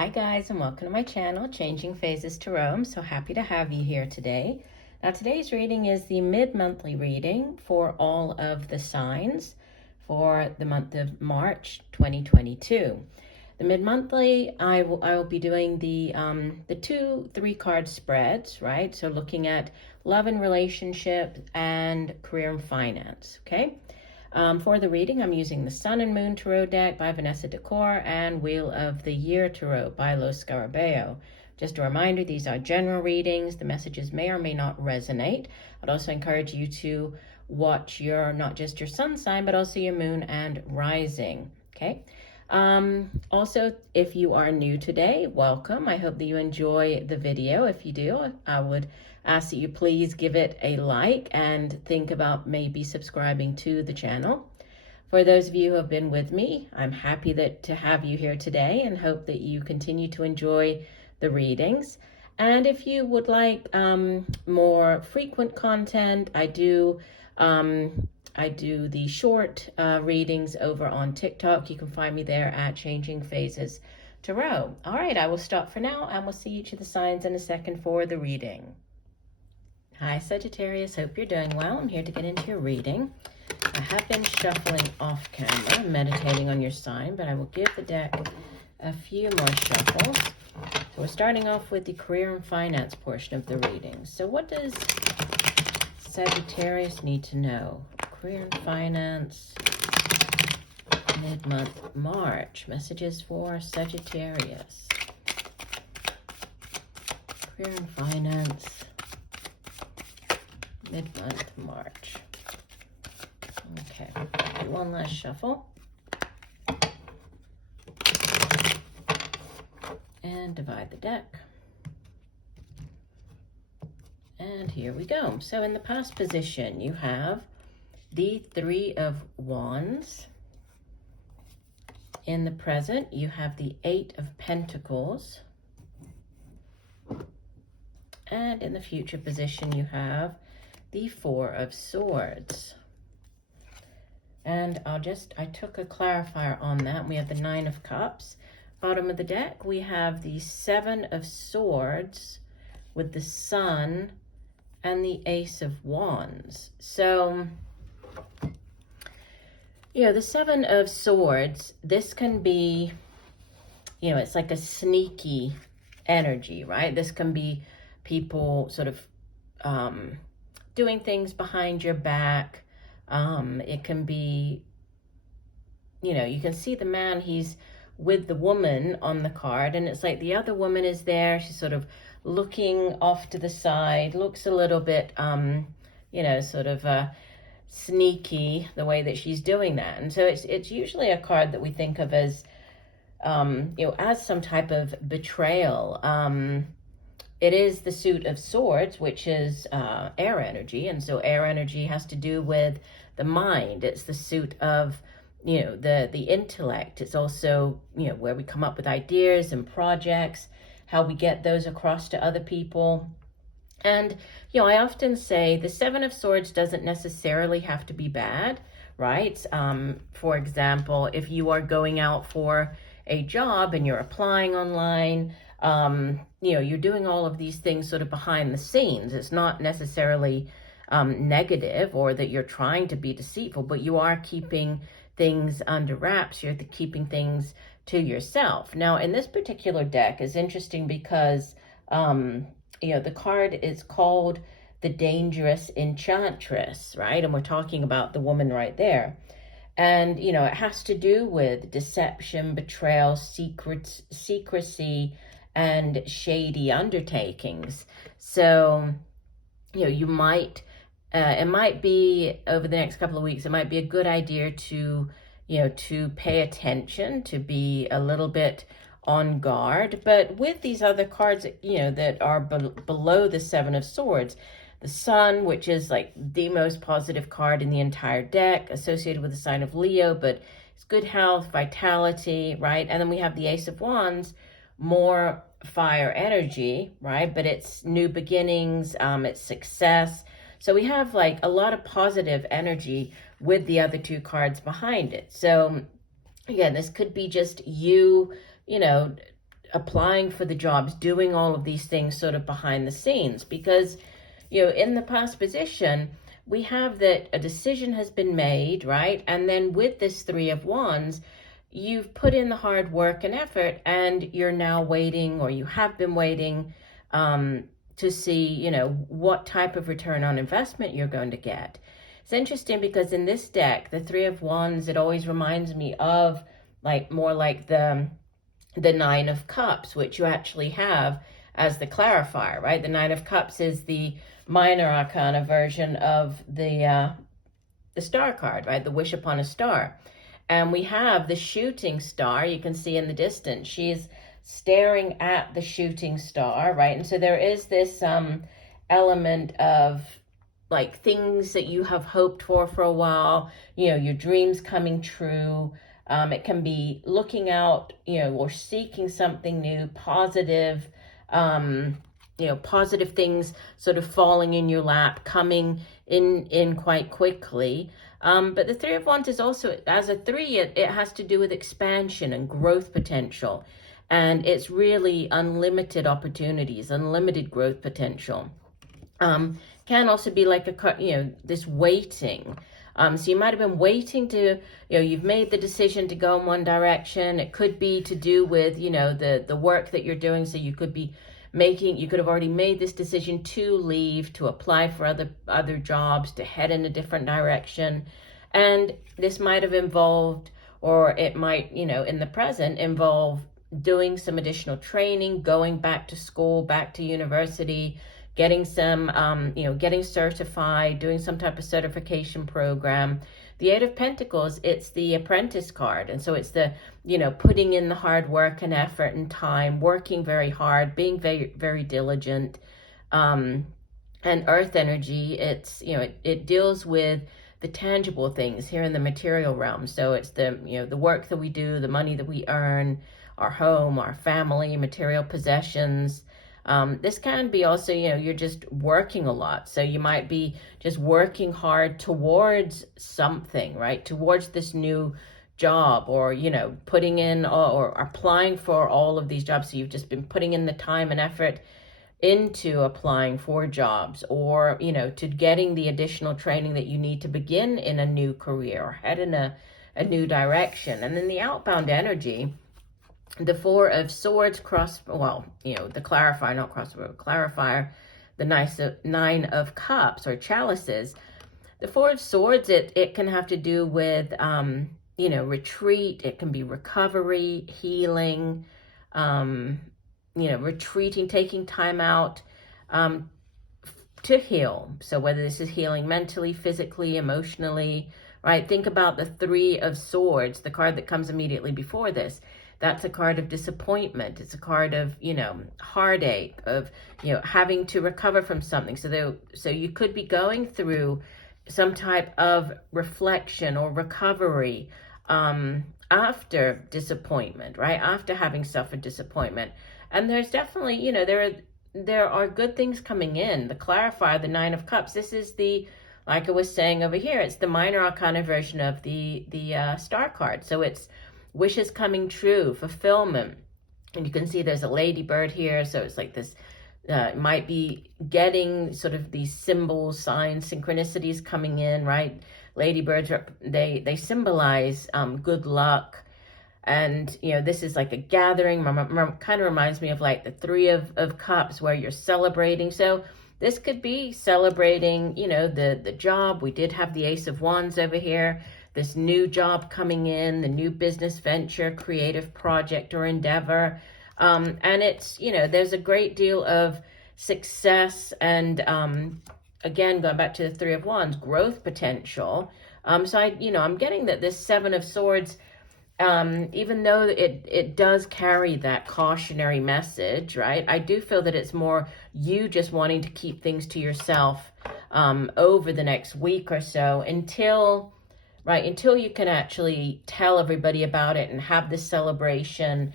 Hi guys, and welcome to my channel, Changing Phases Tarot. I'm so happy to have you here today. Now today's reading is the mid-monthly reading for all of the signs for the month of March 2022. The mid-monthly, I will be doing the 2-3 card spreads, right? So looking at love and relationship and career and finance, okay? For the reading, I'm using the Sun and Moon Tarot deck by Vanessa Decort and Wheel of the Year Tarot by Los Scarabeo. Just a reminder, these are general readings. The messages may or may not resonate. I'd also encourage you to watch not just your sun sign, but also your moon and rising, okay? Also, if you are new today, welcome. I hope that you enjoy the video. If you do, I would ask that you please give it a like and think about maybe subscribing to the channel. For those of you who have been with me, I'm happy to have you here today and hope that you continue to enjoy the readings. And if you would like more frequent content, I do the short readings over on TikTok. You can find me there at Changing Phases Tarot. All right, I will stop for now and we'll see each of the signs in a second for the reading. Hi Sagittarius, hope you're doing well. I'm here to get into your reading. I have been shuffling off camera, meditating on your sign, but I will give the deck a few more shuffles. So we're starting off with the career and finance portion of the reading. So what does Sagittarius need to know? Career and finance, mid-month March. Messages for Sagittarius. Career and finance, mid-month March. Okay, one last shuffle. And divide the deck. And here we go. So in the past position, you have the 3 of Wands. In the present, you have the 8 of Pentacles. And in the future position, you have the 4 of Swords. And I took a clarifier on that. We have the 9 of Cups. Bottom of the deck, we have the 7 of Swords with the Sun and the Ace of Wands. So, the 7 of Swords, this can be, it's like a sneaky energy, right? This can be people sort of doing things behind your back. It can be, you can see the man, he's with the woman on the card, and it's like the other woman is there. She's sort of looking off to the side, looks a little bit, sneaky the way that she's doing that. And so it's usually a card that we think of as, as some type of betrayal. It is the suit of Swords, which is air energy. And so air energy has to do with the mind. It's the suit of, the intellect. It's also, where we come up with ideas and projects, how we get those across to other people. And, I often say the 7 of Swords doesn't necessarily have to be bad, right? For example, if you are going out for a job and you're applying online, you're doing all of these things sort of behind the scenes. It's not necessarily negative or that you're trying to be deceitful, but you are keeping things under wraps. You're keeping things to yourself. Now, in this particular deck is interesting because, the card is called the Dangerous Enchantress, right? And we're talking about the woman right there. And, it has to do with deception, betrayal, secrecy, and shady undertakings. So, you might, it might be over the next couple of weeks, it might be a good idea to, to pay attention, to be a little bit on guard. But with these other cards, that are below the 7 of Swords, the Sun, which is like the most positive card in the entire deck, associated with the sign of Leo, but it's good health, vitality, right? And then we have the Ace of Wands, more fire energy, right? But it's new beginnings, it's success. So we have like a lot of positive energy with the other 2 cards behind it. So again, this could be just you, applying for the jobs, doing all of these things sort of behind the scenes, because, you know, in the past position, we have that a decision has been made, right? And then with this Three of Wands, you've put in the hard work and effort, and you're now waiting, or you have been waiting, to see, you know, what type of return on investment you're going to get. It's interesting because in this deck, the Three of Wands, it always reminds me of like more like the Nine of Cups, which you actually have as the clarifier, right? The Nine of Cups is the minor arcana version of the star card, right? The wish upon a star. And we have the shooting star. You can see in the distance, she's staring at the shooting star, right? And so there is this element of like things that you have hoped for a while, you know, your dreams coming true. It can be looking out, you know, or seeking something new, positive, you know, positive things sort of falling in your lap, coming in quite quickly. But the Three of Wands is also, as a three, it has to do with expansion and growth potential. And it's really unlimited opportunities, unlimited growth potential. Can also be like you know, this waiting. So you might have been waiting to, you know, you've made the decision to go in one direction. It could be to do with, you know, the work that you're doing. So you could be you could have already made this decision to leave, to apply for other jobs, to head in a different direction. And this might have involved, or it might, you know, in the present involve doing some additional training, going back to school, back to university, getting some, you know, getting certified, doing some type of certification program. The Eight of Pentacles, it's the apprentice card. And so it's the, you know, putting in the hard work and effort and time, working very hard, being very, very diligent. And earth energy, it's, you know, it deals with the tangible things here in the material realm. So it's the, you know, the work that we do, the money that we earn, our home, our family, material possessions. This can be also, you know, you're just working a lot. So you might be just working hard towards something, right? Towards this new job, or, you know, putting in or applying for all of these jobs. So you've just been putting in the time and effort into applying for jobs, or, you know, to getting the additional training that you need to begin in a new career or head in a new direction. And then the outbound energy, the Four of Swords well, you know, the clarifier, not crossroad, clarifier, the Nine of Cups or chalices. The Four of Swords, it can have to do with, you know, retreat. It can be recovery, healing, you know, retreating, taking time out to heal. So whether this is healing mentally, physically, emotionally, right? Think about the Three of Swords, the card that comes immediately before this. That's a card of disappointment. It's a card of, you know, heartache, of, you know, having to recover from something. So you could be going through some type of reflection or recovery after disappointment, right? After having suffered disappointment. And there's definitely, you know, there are good things coming in. The clarifier, the Nine of Cups, this is the, like I was saying over here, it's the minor arcana version of the star card. So it's wishes coming true, fulfillment. And you can see there's a ladybird here. So it's like this, might be getting sort of these symbols, signs, synchronicities coming in, right? Ladybirds, they symbolize good luck. And, you know, this is like a gathering, kind of reminds me of like the Three of Cups, where you're celebrating. So this could be celebrating, you know, the job. We did have the Ace of Wands over here, this new job coming in, the new business venture, creative project or endeavor. And it's, you know, there's a great deal of success and, again, going back to the Three of Wands, growth potential. So I'm getting that this Seven of Swords, even though it does carry that cautionary message, right? I do feel that it's more you just wanting to keep things to yourself over the next week or so until you can actually tell everybody about it and have this celebration.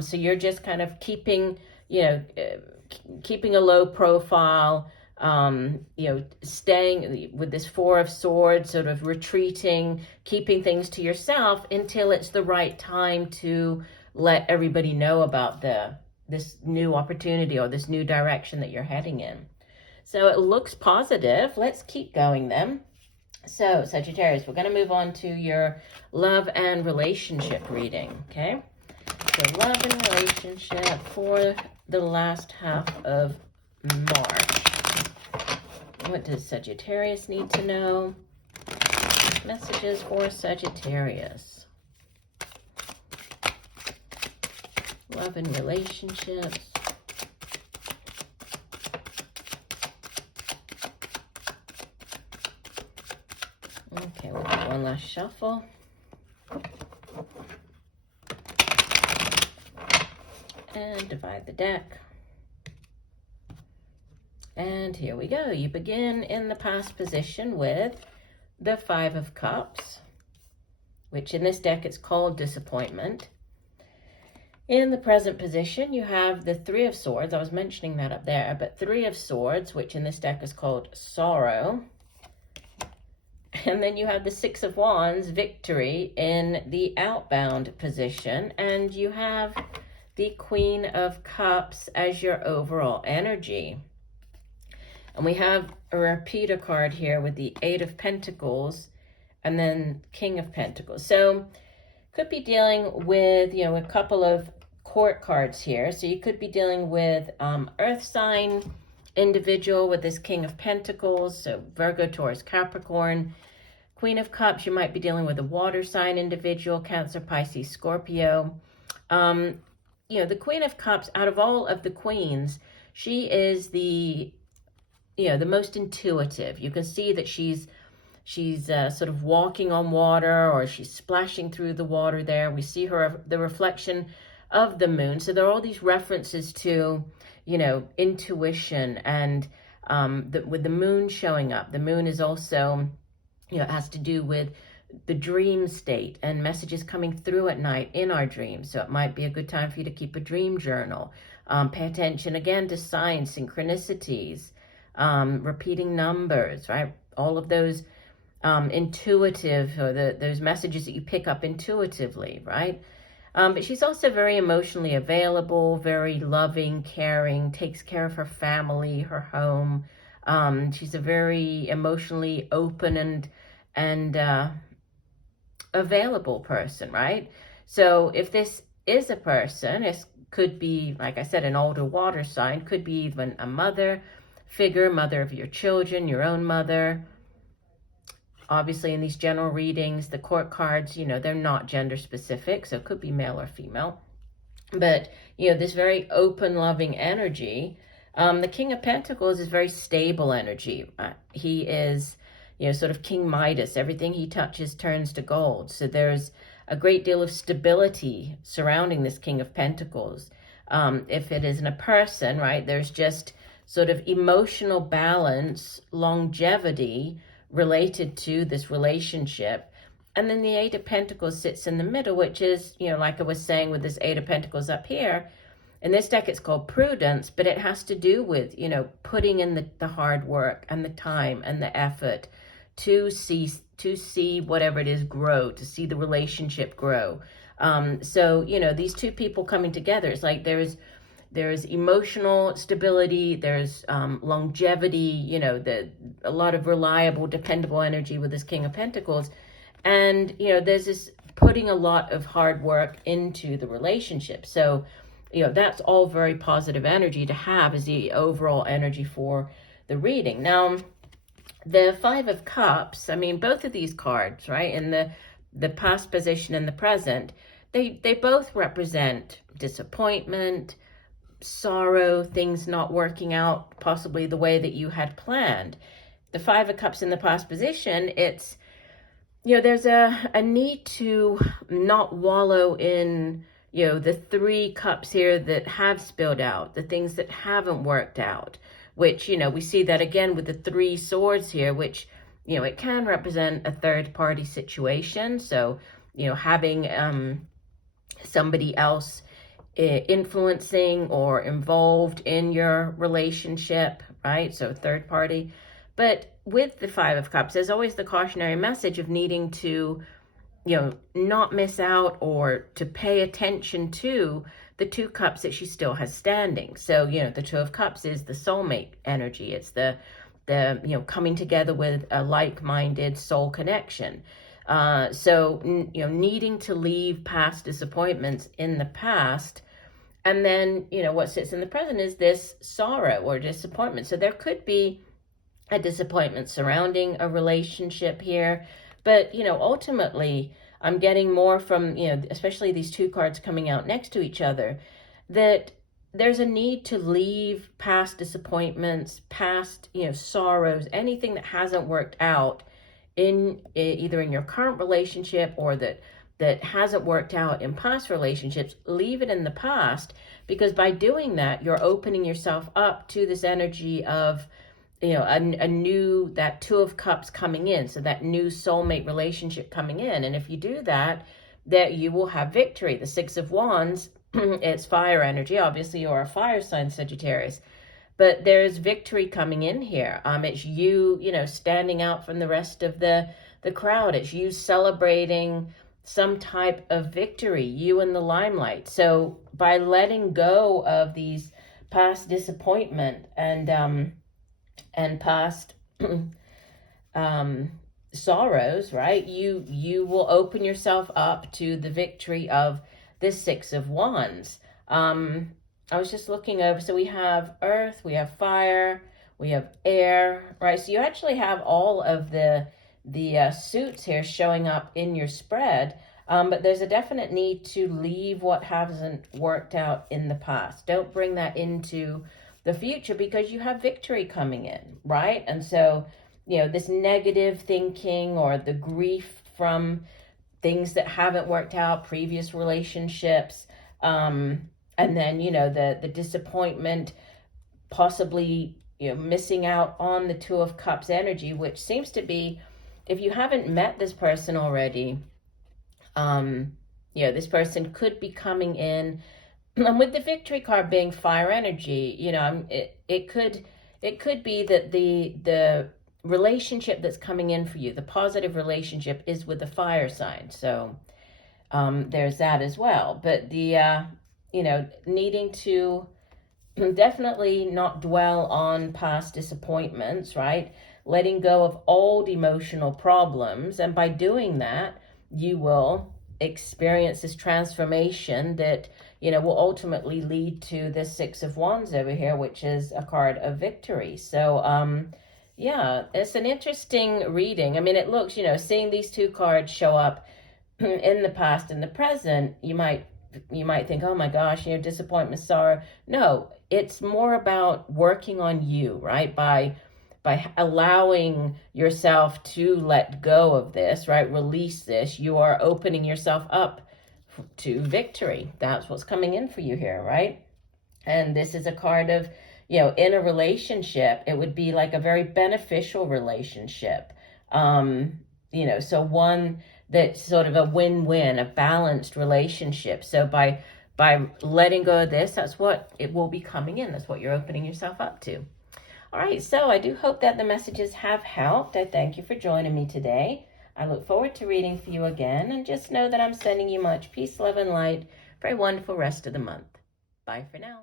So you're just kind of keeping a low profile, staying with this Four of Swords, sort of retreating, keeping things to yourself until it's the right time to let everybody know about this new opportunity or this new direction that you're heading in. So it looks positive. Let's keep going then. So Sagittarius, we're going to move on to your love and relationship reading, okay? So love and relationship for the last half of March. What does Sagittarius need to know? Messages for Sagittarius. Love and relationships. Okay, we'll do one last shuffle. And divide the deck. And here we go. You begin in the past position with the Five of Cups, which in this deck it's called disappointment. In the present position, you have the Three of Swords. I was mentioning that up there, but Three of Swords, which in this deck is called sorrow. And then you have the Six of Wands, victory, in the outbound position. And you have the Queen of Cups as your overall energy. And we have a repeater card here with the Eight of Pentacles and then King of Pentacles. So could be dealing with, you know, a couple of court cards here. So you could be dealing with earth sign individual with this King of Pentacles. So Virgo, Taurus, Capricorn. Queen of Cups, you might be dealing with a water sign individual, Cancer, Pisces, Scorpio. You know, the Queen of Cups, out of all of the queens, she is the, you know, the most intuitive. You can see that she's sort of walking on water, or she's splashing through the water there. We see her, the reflection of the moon. So there are all these references to, you know, intuition, and with the moon showing up. The moon is also, you know, it has to do with the dream state and messages coming through at night in our dreams. So it might be a good time for you to keep a dream journal. Pay attention again to signs, synchronicities, repeating numbers, right? All of those intuitive, or those messages that you pick up intuitively, right? But she's also very emotionally available, very loving, caring, takes care of her family, her home. She's a very emotionally open and available person, right? So if this is a person, it could be, like I said, an older water sign, could be even a mother figure, mother of your children, your own mother. Obviously, in these general readings, the court cards, you know, they're not gender specific, so it could be male or female. But, you know, this very open, loving energy. The King of Pentacles is very stable energy. He is, you know, sort of King Midas. Everything he touches turns to gold. So there's a great deal of stability surrounding this King of Pentacles. If it isn't a person, right, there's just sort of emotional balance, longevity related to this relationship. And then the Eight of Pentacles sits in the middle, which is, you know, like I was saying with this Eight of Pentacles up here, in this deck it's called prudence, but it has to do with, you know, putting in the hard work and the time and the effort to see whatever it is grow, to see the relationship grow. So, you know, these two people coming together, it's like there's emotional stability, there's longevity, you know, a lot of reliable, dependable energy with this King of Pentacles. And, you know, there's this putting a lot of hard work into the relationship. So, you know, that's all very positive energy to have as the overall energy for the reading. Now, the Five of Cups, I mean, both of these cards, right, in the past position and the present, they both represent disappointment, sorrow, things not working out possibly the way that you had planned. The Five of Cups in the past position, it's, you know, there's a need to not wallow in, you know, the Three Cups here that have spilled out, the things that haven't worked out, which, you know, we see that again with the Three Swords here, which, you know, it can represent a third party situation. So, you know, having somebody else influencing or involved in your relationship, right? So third party. But with the Five of Cups, there's always the cautionary message of needing to not miss out or to pay attention to the two cups that she still has standing. So, the Two of Cups is the soulmate energy. It's the coming together with a like-minded soul connection. So, needing to leave past disappointments in the past. And then, what sits in the present is this sorrow or disappointment. So there could be a disappointment surrounding a relationship here. But, ultimately, I'm getting more from, especially these two cards coming out next to each other, that there's a need to leave past disappointments, past, sorrows, anything that hasn't worked out in either in your current relationship or that hasn't worked out in past relationships. Leave it in the past, because by doing that, you're opening yourself up to this energy of, a new, that Two of Cups coming in. So that new soulmate relationship coming in. And if you do that, that you will have victory. The Six of Wands, it's fire energy. Obviously, you're a fire sign, Sagittarius. But there's victory coming in here. It's you, standing out from the rest of the crowd. It's you celebrating some type of victory, you in the limelight. So by letting go of these past disappointment and past sorrows, right? You will open yourself up to the victory of this Six of Wands. I was just looking over, so we have earth, we have fire, we have air, right? So you actually have all of the suits here showing up in your spread, but there's a definite need to leave what hasn't worked out in the past. Don't bring that into the future, because you have victory coming in, right? And so, this negative thinking or the grief from things that haven't worked out, previous relationships, and then, the disappointment, possibly, missing out on the Two of Cups energy, which seems to be, if you haven't met this person already, this person could be coming in. And with the victory card being fire energy, it could be that the relationship that's coming in for you, the positive relationship, is with the fire sign. So there's that as well. But the needing to definitely not dwell on past disappointments, right? Letting go of old emotional problems. And by doing that, you will experience this transformation that, will ultimately lead to this Six of Wands over here, which is a card of victory. So, yeah, it's an interesting reading. I mean, it looks, seeing these two cards show up in the past and the present, you might think, oh my gosh, disappointment, sorrow. No, it's more about working on you, right? By allowing yourself to let go of this, right? Release this. You are opening yourself up to victory. That's what's coming in for you here, right? And this is a card of, in a relationship, it would be like a very beneficial relationship. So one that's sort of a win-win, a balanced relationship. So by letting go of this, that's what it will be coming in. That's what you're opening yourself up to. All right, so I do hope that the messages have helped. I thank you for joining me today. I look forward to reading for you again, and just know that I'm sending you much peace, love, and light for a wonderful rest of the month. Bye for now.